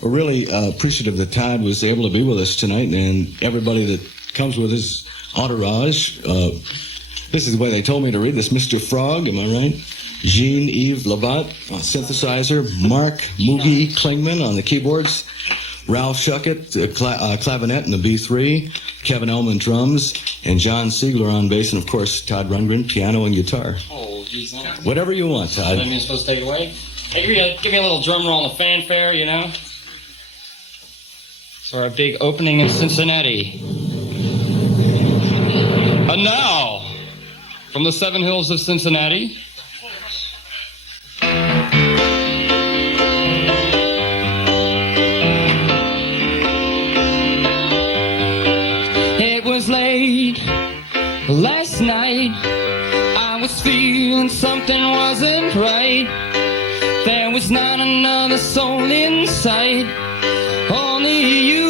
We're really appreciative that Todd was able to be with us tonight, and everybody that comes with his entourage. This is the way they told me to read this. Mr. Frog, am I right? Jean-Yves Labatt on synthesizer. Mark Moogie Klingman on the keyboards. Ralph Shuckett, clavinet and the B3. Kevin Elman drums. And John Siegler on bass. And, of course, Todd Rundgren, piano and guitar. Oh, geez. Whatever you want, Todd. Am I supposed to take it away? Hey, give me a little drum roll and a fanfare, you know? For our big opening in Cincinnati. And now, from the Seven Hills of Cincinnati, it was late last night. I was feeling something wasn't right. There was not another soul in sight. Only you,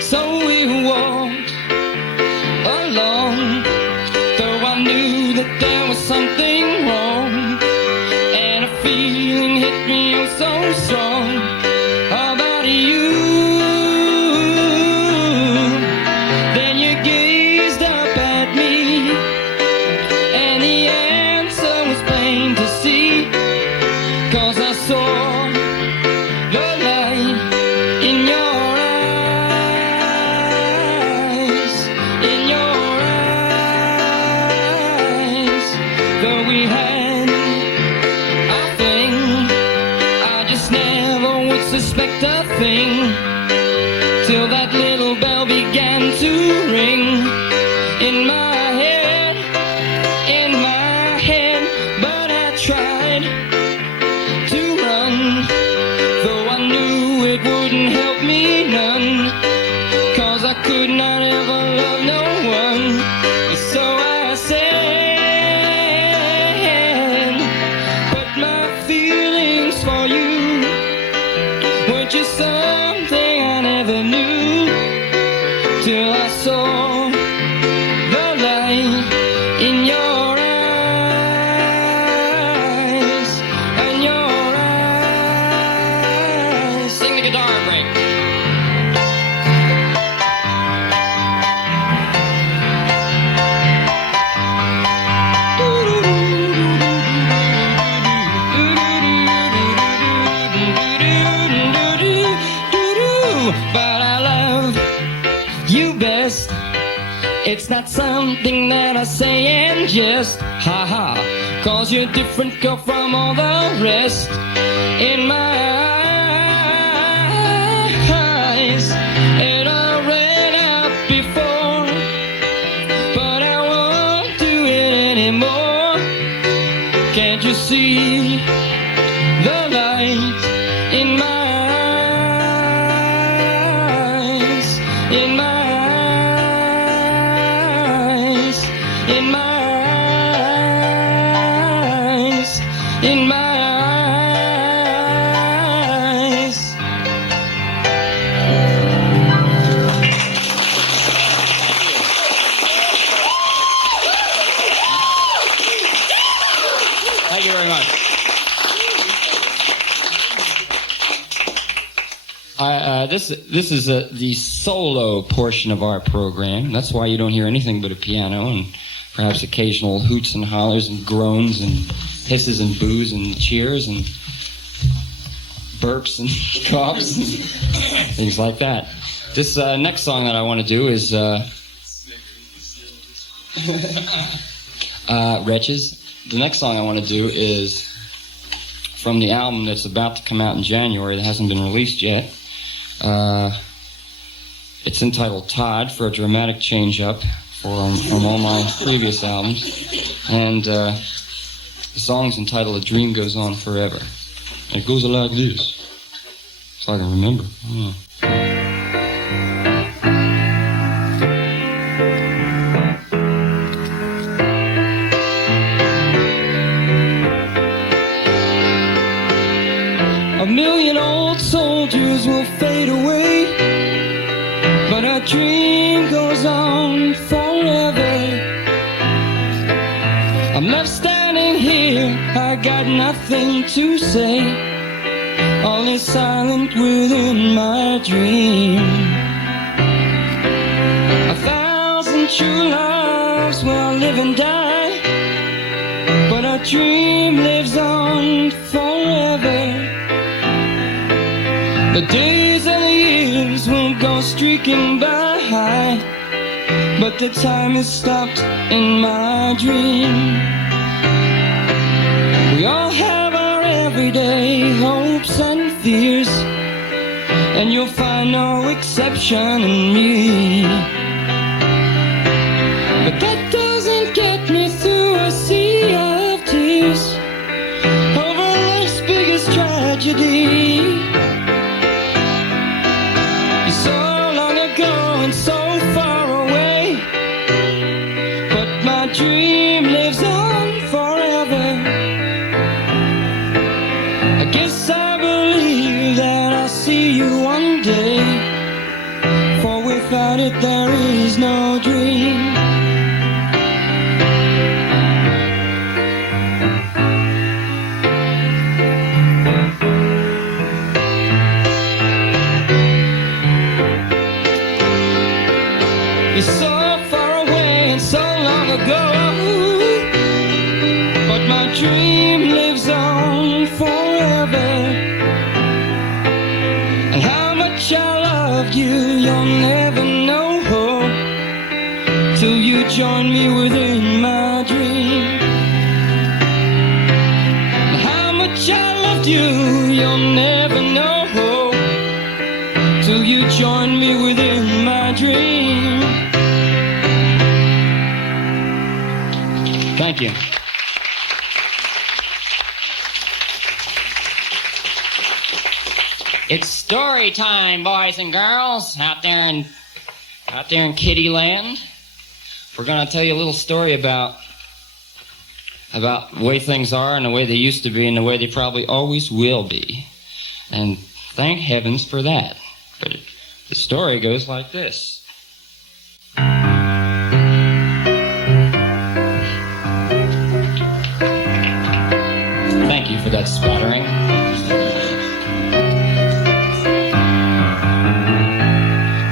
so we walked along, though I knew that there was something wrong, and a feeling hit me oh so strong about you. Then you gazed up at me, and the answer was plain to see, 'cause I saw suspect a thing till that little bell began to ring in my head, but I tried to run, though I knew it wouldn't help me none, 'cause I could not ever love no one. So I said, but my feelings for you were just something I never knew, till I saw the light in your eyes, and your eyes. Sing the guitar break. But I love you best. It's not something that I say and just ha-ha, 'cause you're different, girl, from all the rest. In my eyes, it all ran out before, but I won't do it anymore. Can't you see the light in my in my eyes, in my eyes, in my eyes. Thank you very much. This is the solo portion of our program. That's why you don't hear anything but a piano and perhaps occasional hoots and hollers and groans and hisses and boos and cheers and burps and coughs and things like that. This next song that I want to do is Wretches. The next song I want to do is from the album that's about to come out in January that hasn't been released yet. It's entitled Todd, for a dramatic change-up from all my previous albums. And the song's entitled A Dream Goes On Forever. And it goes like this, so I can remember. Oh. A million old soldiers will fade away, but our dream goes on forever. I'm left standing here, I got nothing to say, all is silent within my dream. A thousand true loves will live and die, but a dream lives on forever. The days and the years will go streaking by, but the time is stopped in my dream. We all have our everyday hopes and fears, and you'll find no exception in me. But that doesn't get me through a sea of tears over life's biggest tragedy. You're so long ago and so far away, but my dream lives on forever. I guess I believe that I'll see you one day, for without it there is no dream. You're so far away and so long ago, but my dream lives on forever. And how much I loved you, you'll never know till you join me within my dream. And how much I loved you, you'll never know till you join me within my dream. Thank you. It's story time, boys and girls, out there in Kitty Land. We're going to tell you a little story about the way things are and the way they used to be and the way they probably always will be. And thank heavens for that. But the story goes like this. Thank you for that spattering.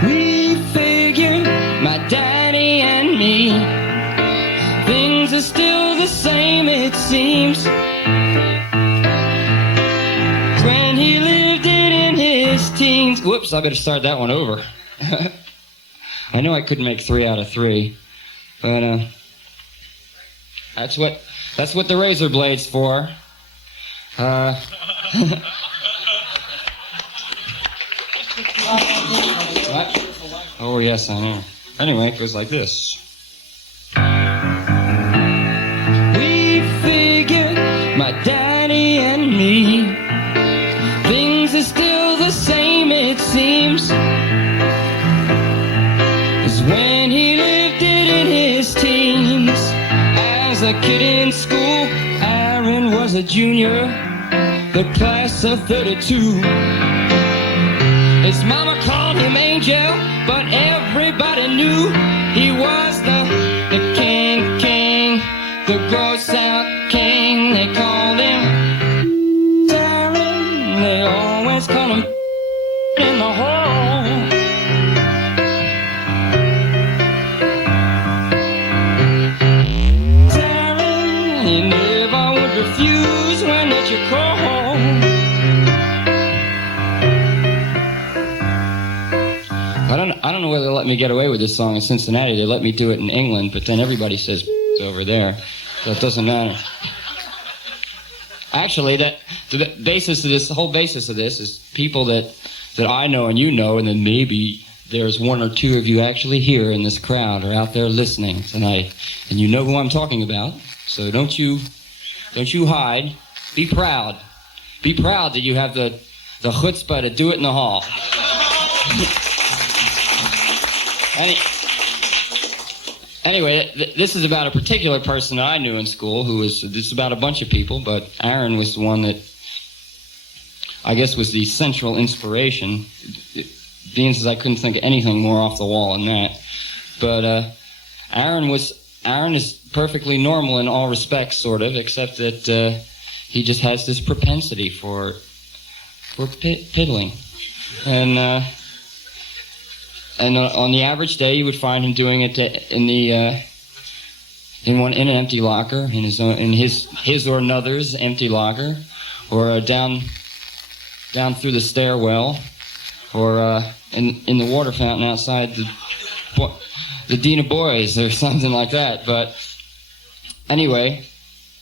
We figured, my daddy and me, things are still the same it seems. When he lived it in his teens. Whoops, I better start that one over. I know I couldn't make 3 out of 3, but that's what the razor blade's for. What? Oh, yes, I know. Anyway, it goes like this. We figured, my daddy and me, things are still the same, it seems. 'Cause when he lived it in his teens, as a kid in school, Aaron was a junior, the class of 32. His mama called him Angel, but everybody knew he was the king, the gross out king. They called him Aaron. They always call him in the hole. Aaron, he never would refuse when that you call. I don't know whether they'll let me get away with this song in Cincinnati. They let me do it in England, but then everybody says over there, so it doesn't matter. Actually, the whole basis of this is people that I know and you know, and then maybe there's 1 or 2 of you actually here in this crowd or out there listening tonight, and you know who I'm talking about. So don't you hide. Be proud. Be proud that you have the chutzpah to do it in the hall. Anyway, this is about a particular person that I knew in school this is about a bunch of people, but Aaron was the one that I guess was the central inspiration, being as I couldn't think of anything more off the wall than that. But Aaron is perfectly normal in all respects, sort of, except that he just has this propensity for for piddling. And on the average day, you would find him doing it in an empty locker, in his or another's empty locker, or down through the stairwell, or in the water fountain outside the Dean of Boys or something like that. But anyway,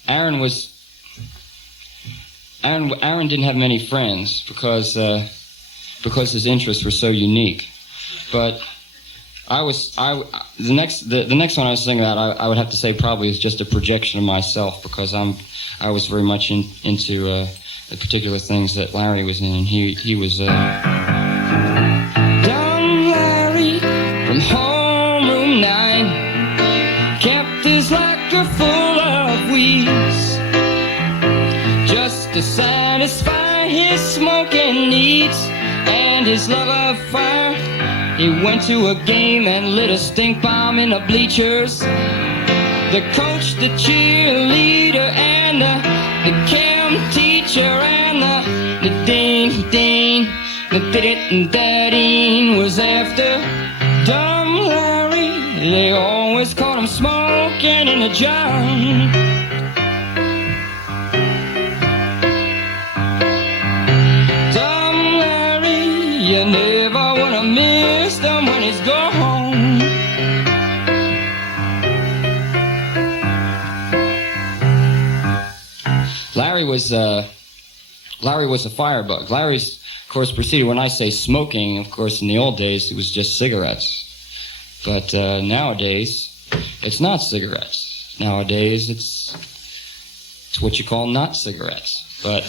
Aaron didn't have many friends because his interests were so unique. But the next one I was thinking about, I would have to say probably is just a projection of myself, because I was very much into the particular things that Larry was in. He was Dumb Larry from homeroom 9 kept his locker full of weeds just to satisfy his smoking needs and his love of fire. He went to a game and lit a stink bomb in the bleachers. The coach, the cheerleader, and the chem teacher, and the ding, the did-it-and-that-ing was after Dumb Larry. They always caught him smoking in the John. Dumb Larry, you never want to miss them when he's gone. Larry was a firebug. Larry's, of course, proceeded. When I say smoking, of course, in the old days, it was just cigarettes. But nowadays, it's not cigarettes. Nowadays, it's what you call not cigarettes. But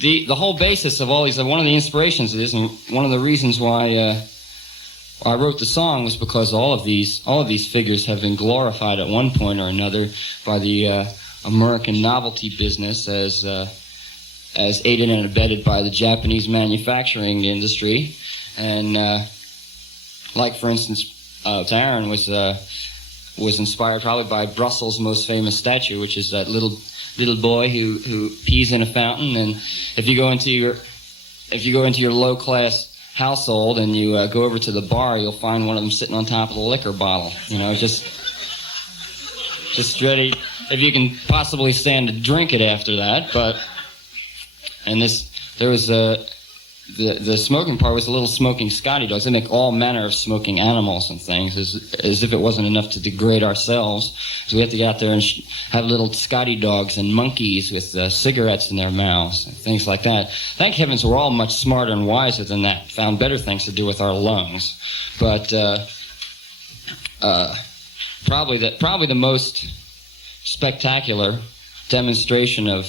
the whole basis of all these, one of the inspirations of this, and one of the reasons why I wrote the song was because all of these figures have been glorified at one point or another by the American novelty business as aided and abetted by the Japanese manufacturing industry. And like, for instance, Aaron was inspired probably by Brussels' most famous statue, which is that little boy who pees in a fountain. And if you go into your low class household and you go over to the bar, you'll find one of them sitting on top of the liquor bottle, just ready, if you can possibly stand to drink it after that. There was the smoking part was a little smoking Scotty dogs. They make all manner of smoking animals and things, as if it wasn't enough to degrade ourselves. So we have to get out there and have little Scotty dogs and monkeys with cigarettes in their mouths and things like that. Thank heavens we're all much smarter and wiser than that. Found better things to do with our lungs. But probably the most spectacular demonstration of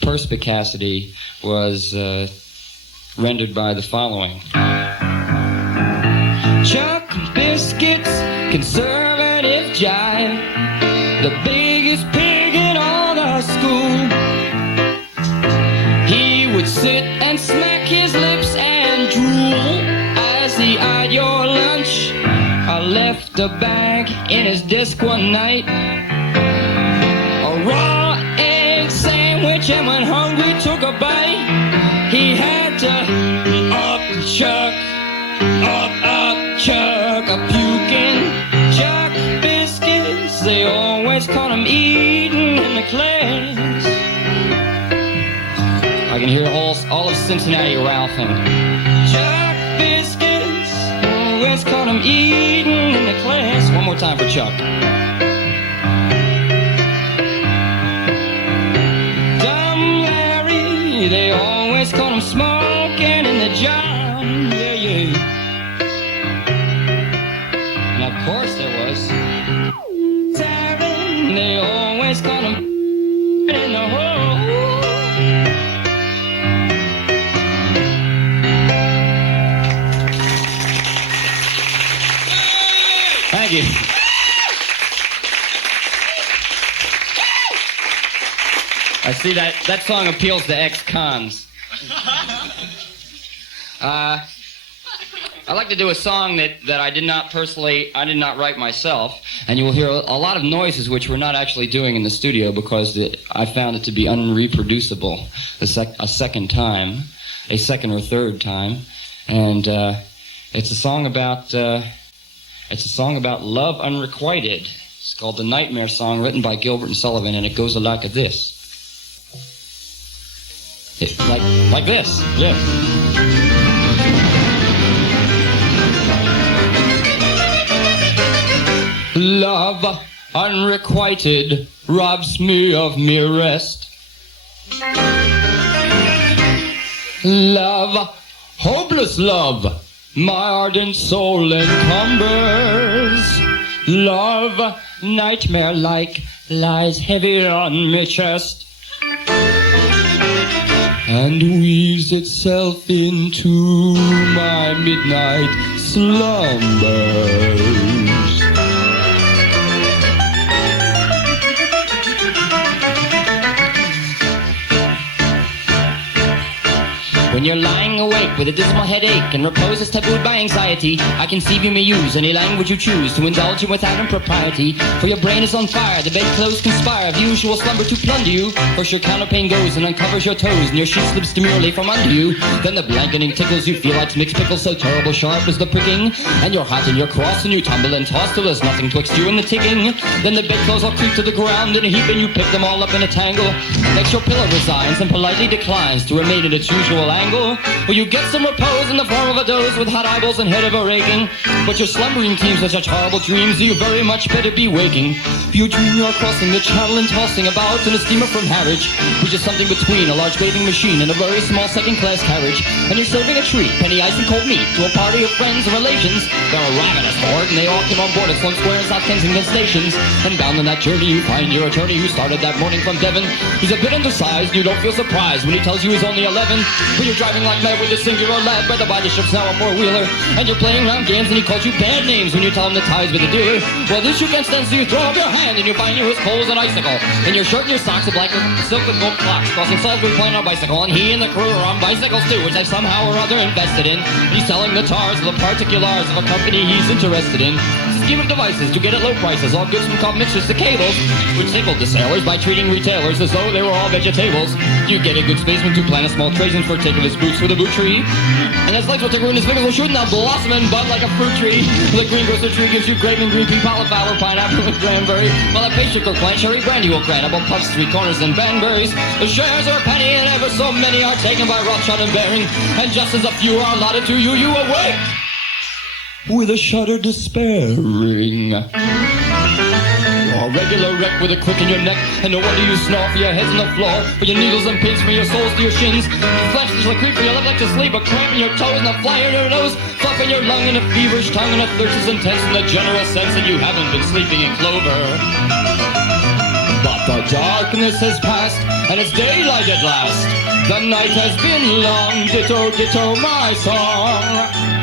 perspicacity was rendered by the following. Chuck biscuits, conservative jive, the biggest pig in all the school. He would sit and smack his lips and drool as he eyed your lunch. I left a bag in his desk one night, a raw egg sandwich, and when hungry took a bite. He had to up chuck, a puking Chuck biscuits. They always caught him eating in the class. I can hear all of Cincinnati ralphing. Chuck biscuits, always caught him eating in the class. One more time for Chuck. Dumb Larry, they always caught him smoking in the John, yeah. And of course there was Taryn, they always caught him in the hole. Thank you. I see that song appeals to ex-cons. I'd like to do a song that I did not write myself. And you will hear a lot of noises which we're not actually doing in the studio because I found it to be unreproducible a second time, a second or third time. And it's a song about love unrequited. It's called The Nightmare Song, written by Gilbert and Sullivan, and it goes like this. Like this, yeah. Love unrequited robs me of mere rest. Love, hopeless love, my ardent soul encumbers. Love, nightmare-like, lies heavy on my chest and weaves itself into my midnight slumbers. When you're lying awake with a dismal headache and repose is tabooed by anxiety, I conceive you may use any language you choose to indulge you without impropriety. For your brain is on fire, the bedclothes conspire of usual slumber to plunder you. First your counterpane goes and uncovers your toes, and your sheet slips demurely from under you. Then the blanketing tickles you feel like mixed pickles, so terrible sharp is the pricking. And you're hot and you're cross and you tumble and toss till there's nothing twixt you and the ticking. Then the bedclothes all creep to the ground in a heap and you pick them all up in a tangle. Next your pillow resigns and politely declines to remain at its usual angle. Well, you get some repose in the form of a doze with hot eyeballs and head of a raking. But your slumbering teams with such horrible dreams, you very much better be waking. You dream you're crossing the channel and tossing about in a steamer from Harwich, which is something between a large bathing machine and a very small second-class carriage. And you're serving a treat, penny ice and cold meat, to a party of friends and relations. They're a ravenous horde, and they all came on board at Sloane Square and South Kensington stations. And bound on that journey you find your attorney who started that morning from Devon. He's a bit undersized, and you don't feel surprised when he tells you he's only 11. But you're driving like mad with a singular lad, by the body ship's now a four-wheeler. And you're playing around games and he calls you bad names when you tell him the tie's with the dealer. Well, this you can't stand, so you throw up your hand and you find you as cold as an icicle. And your shirt and your socks are black with silk with gold clocks, crossing Salisbury Plain on a bicycle. And he and the crew are on bicycles too, which they somehow or other invested in. He's selling the tars of the particulars of a company he's interested in. It's a scheme of devices to get at low prices, all goods from called mixtures to cables, which tickled the sailors by treating retailers as though they were all vegetables. You get a good spaceman to plant a small tradesman for taking his boots with a boot tree. And his legs will take root in his fingers will shoot and they'll blossom and bud like a fruit tree. The greengrocer tree gives you grape and green pea, cauliflower, pineapple, and cranberry. While a pastry cook plant cherry brandy will grant apple puffs, three corners, and banberries. The shares are a penny and ever so many are taken by Rothschild and Baring. And just as a few are allotted to you, you awake with a shudder despairing. A regular wreck with a crook in your neck, and no wonder you snore for your head's on the floor, for your needles and pins from your soles to your shins. Your flesh is like creep for your left leg to sleep, a cramp in your toes and a fly in your nose, fluff in your lung and a feverish tongue and a thirst is intense in the general sense that you haven't been sleeping in clover. But the darkness has passed and it's daylight at last. The night has been long, ditto, ditto my song,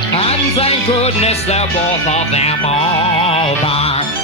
and thank goodness they're both of them all back.